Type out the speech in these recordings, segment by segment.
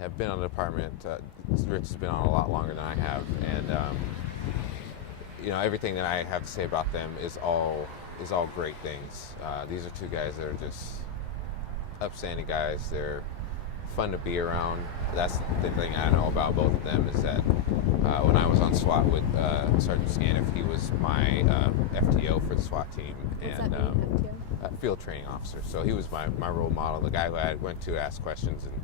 have been on the department. Rich has been on a lot longer than I have, and everything that I have to say about them is all great things. These are two guys that are just upstanding guys. They're fun to be around. That's the thing I know about both of them is that when I was on SWAT with Sergeant Scaniffe, he was my FTO for the SWAT team. What's that mean, FTO? Field training officer. So he was my role model, the guy who I went to ask questions, and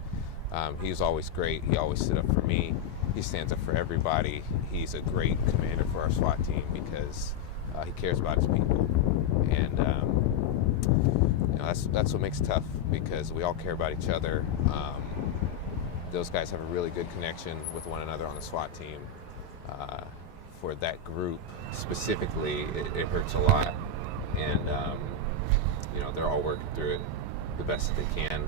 he was always great. He always stood up for me. He stands up for everybody. He's a great commander for our SWAT team because he cares about his people, and that's what makes it tough because we all care about each other. Those guys have a really good connection with one another on the SWAT team. For that group specifically, it hurts a lot, and they're all working through it the best that they can.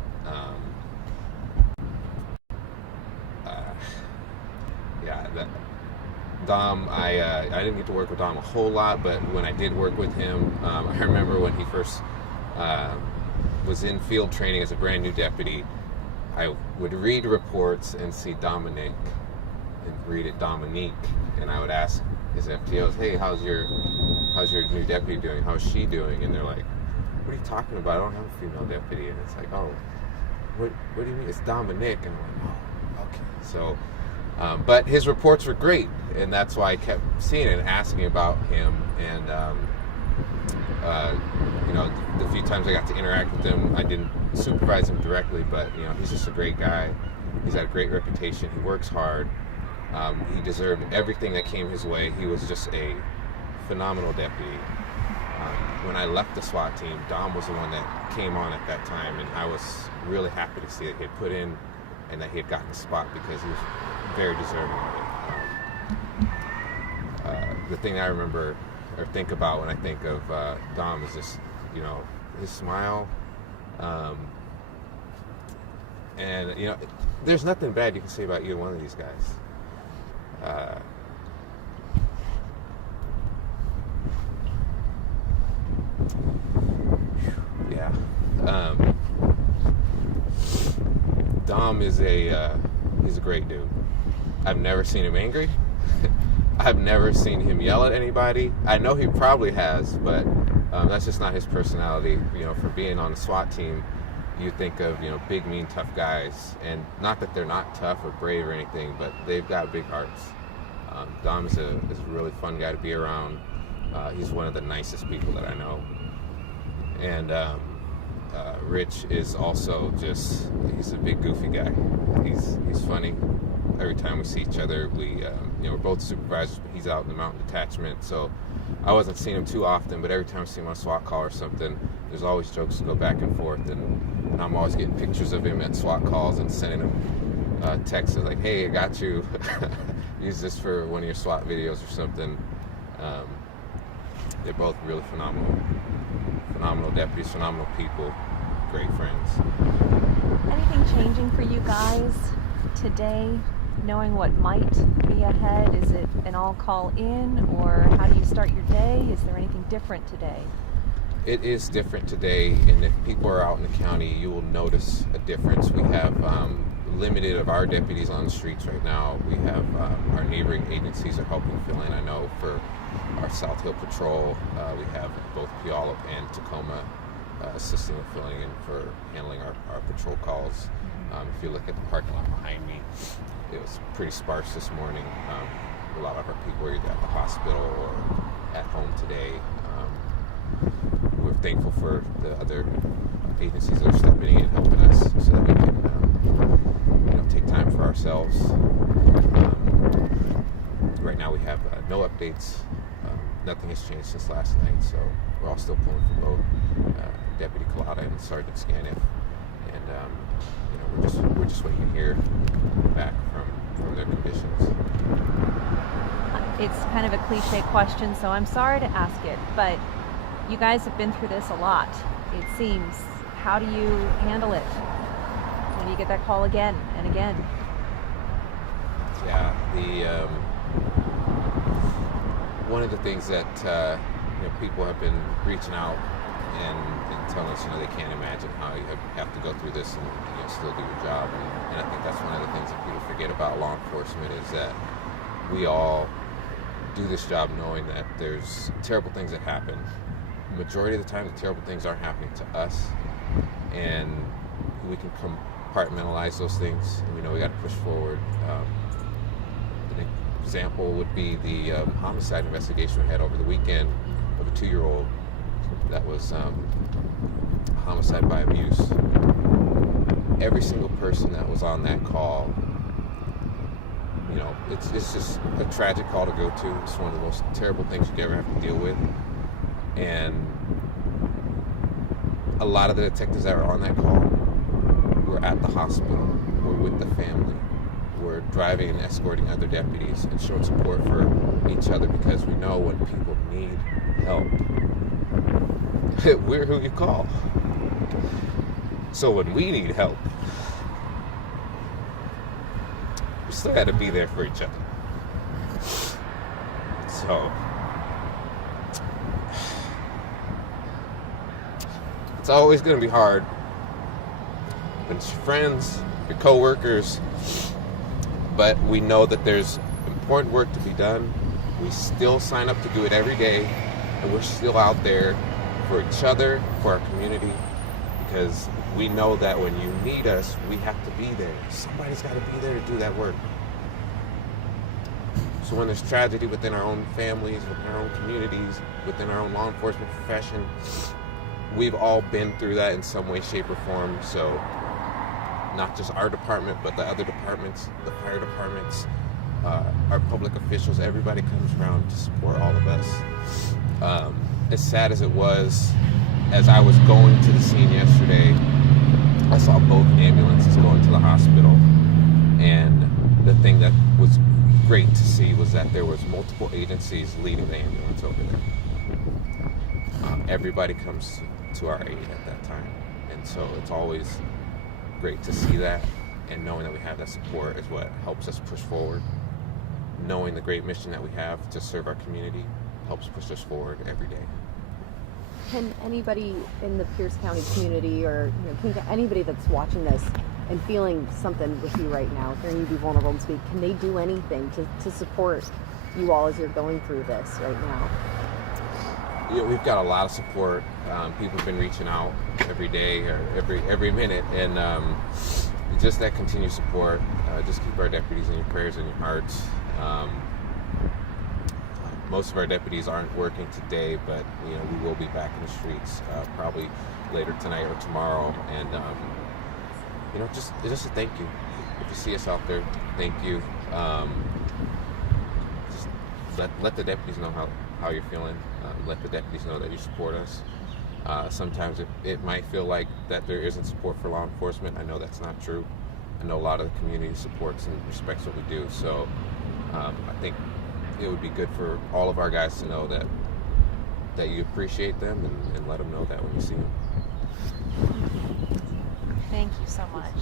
Dom, I didn't get to work with Dom a whole lot, but when I did work with him, I remember when he first was in field training as a brand new deputy, I would read reports and see Dominic and read it Dominique, and I would ask his FTOs, hey, how's your new deputy doing? How's she doing? And they're like, what are you talking about? I don't have a female deputy. And it's like, oh, what do you mean? It's Dominic. And I'm like, oh, okay. So, but his reports were great, and that's why I kept seeing it and asking about him. And, the few times I got to interact with him, I didn't supervise him directly, but, he's just a great guy. He's got a great reputation. He works hard. He deserved everything that came his way. He was just a phenomenal deputy. When I left the SWAT team, Dom was the one that came on at that time, and I was really happy to see that he had put in and that he had gotten the spot because he was very deserving of it. The thing I remember or think about when I think of Dom is just, his smile. And, there's nothing bad you can say about either one of these guys. Dom is he's a great dude. I've never seen him angry. I've never seen him yell at anybody. I know he probably has, but that's just not his personality. For being on the SWAT team, you think of, big, mean, tough guys. And not that they're not tough or brave or anything, but they've got big hearts. Dom is a really fun guy to be around. He's one of the nicest people that I know. And Rich is also he's a big, goofy guy. He's funny. Every time we see each other, we're both supervisors, but he's out in the mountain detachment, so I wasn't seeing him too often, but every time I see him on a SWAT call or something, there's always jokes to go back and forth, and I'm always getting pictures of him at SWAT calls and sending him texts like, hey, I got you. Use this for one of your SWAT videos or something. They're both really phenomenal deputies, phenomenal people, great friends. Anything changing for you guys today, knowing what might be ahead? Is it an all-call in, or how do you start your day? Is there anything different today? It is different today, and if people are out in the county, you will notice a difference. We have limited of our deputies on the streets right now. We have our neighboring agencies are helping fill in. I know for our South Hill Patrol, we have both Puyallup and Tacoma assisting with filling in for handling our patrol calls. If you look at the parking lot behind me, it was pretty sparse this morning. A lot of our people are either at the hospital or at home today. We're thankful for the other agencies that are stepping in and helping us so that we can take time for ourselves. Right now we have no updates. Nothing has changed since last night, so we're all still pulling for both Deputy Calata and Sergeant Scaniffe. And we're just waiting to hear back from their conditions. It's kind of a cliche question, so I'm sorry to ask it, but you guys have been through this a lot, it seems. How do you handle it when you get that call again and again? Yeah, one of the things that people have been reaching out and telling us, they can't imagine how you have to go through this and still do your job. And I think that's one of the things forget about law enforcement is that we all do this job knowing that there's terrible things that happen. The majority of the time, the terrible things aren't happening to us, and we can compartmentalize those things, and we know we got to push forward. An example would be the homicide investigation we had over the weekend of a 2-year-old that was homicide by abuse. Every single person that was on that call, you know, it's just a tragic call to go to. It's one of the most terrible things you could ever have to deal with. And a lot of the detectives that were on that call were at the hospital, were with the family, were driving and escorting other deputies and showing support for each other, because we know when people need help, we're who you call. So when we need help, we still got to be there for each other. So it's always going to be hard when it's your friends, your co-workers, but we know that there's important work to be done. We still sign up to do it every day, and we're still out there for each other, for our community, because we know that when you need us, we have to be there. Somebody's got to be there to do that work. So when there's tragedy within our own families, within our own communities, within our own law enforcement profession, we've all been through that in some way, shape, or form. So not just our department, but the other departments, the fire departments, our public officials, everybody comes around to support all of us. As sad as it was, as I was going to the scene yesterday, I saw both ambulances going to the hospital, and the thing that was great to see was that there was multiple agencies leading the ambulance over there. Everybody comes to our aid at that time, and so it's always great to see that, and knowing that we have that support is what helps us push forward. Knowing the great mission that we have to serve our community helps push us forward every day. Can anybody in the Pierce County community, or anybody that's watching this and feeling something with you right now, hearing you be vulnerable and speak, can they do anything to support you all as you're going through this right now? Yeah, we've got a lot of support. People have been reaching out every day or every minute, and just that continued support. Just keep our deputies in your prayers and your hearts. Most of our deputies aren't working today, but we will be back in the streets probably later tonight or tomorrow. And just a thank you. If you see us out there, thank you. Just let the deputies know how you're feeling. Let the deputies know that you support us. Sometimes it might feel like that there isn't support for law enforcement. I know that's not true. I know a lot of the community supports and respects what we do. So I think it would be good for all of our guys to know that you appreciate them, and let them know that when you see them. Thank you so much.